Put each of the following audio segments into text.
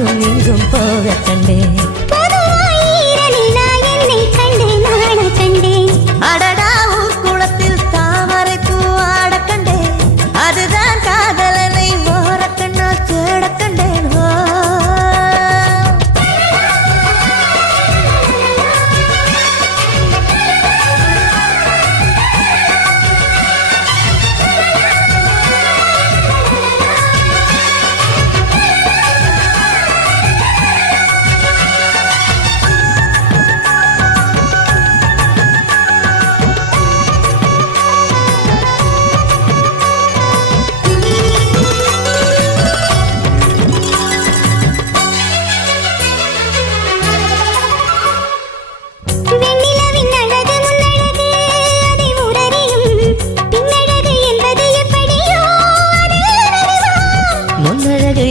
அங்கும் இங்கும் போக கண்டேன். அடடா ஊர் குளத்தில் தாமரை பூ ஆட கண்டேன். அதுதான் காதலனை ஓர கண்ணால் தேட கண்டேன்.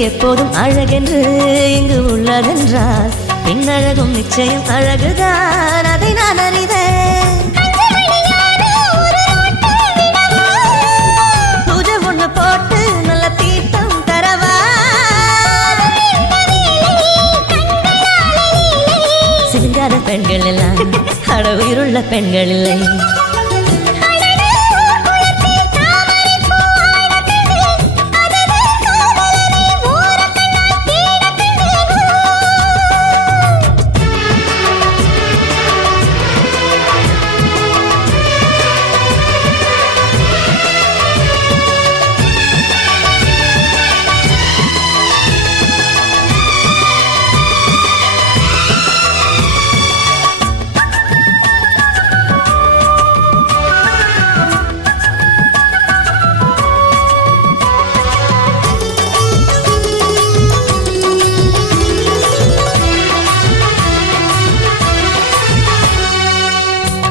எப்போதும் அழகென்று இங்கு உள்ளதென்றால் பின்னழகும் நிச்சயம் அழகுதான், அதை நான் அறிவேன். பூஜை ஒண்ணு போட்டு நல்ல தீர்த்தம் தரவா? சிங்கார பெண்கள் எல்லாம் அட உயிருள்ள பெண்கள் இல்லை.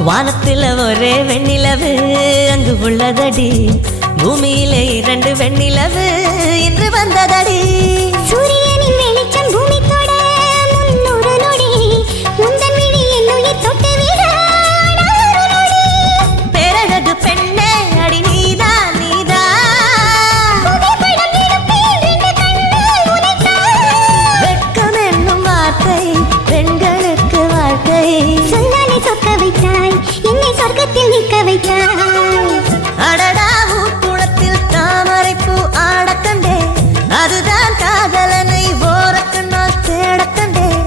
வானத்தில் ஒரே வெண்ணிலவு அங்கு உள்ளதடி, பூமியிலே 2 வெண்ணிலவு இன்று வந்ததடி. சூரியனின் வெளிச்சம் பூமி தொட முன்னொரு நொடி, உந்தன் விழி என் உயிர் தொட்டு விட பேரழகு பெண்ணே அடி நீதான் நீதான். வெட்கம் என்னும் வார்த்தை பெண்களுக்கு வாழ்க்கை. சொன்னாலே சொக்க வைத்தாய், என்னை சொர்க்கத்தில் நிற்க வைத்தாய். அடடா ஊர் குளத்தில் தாமரை பூ ஆட கண்டேன். அதுதான் காதலனை ஓர கண்ணால் தேட கண்டேன்.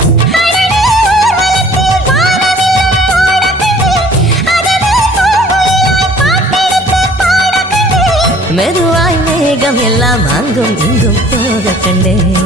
மெதுவாய் மேகம் எல்லாம் அங்கும் இங்கும் போக கண்டேன்.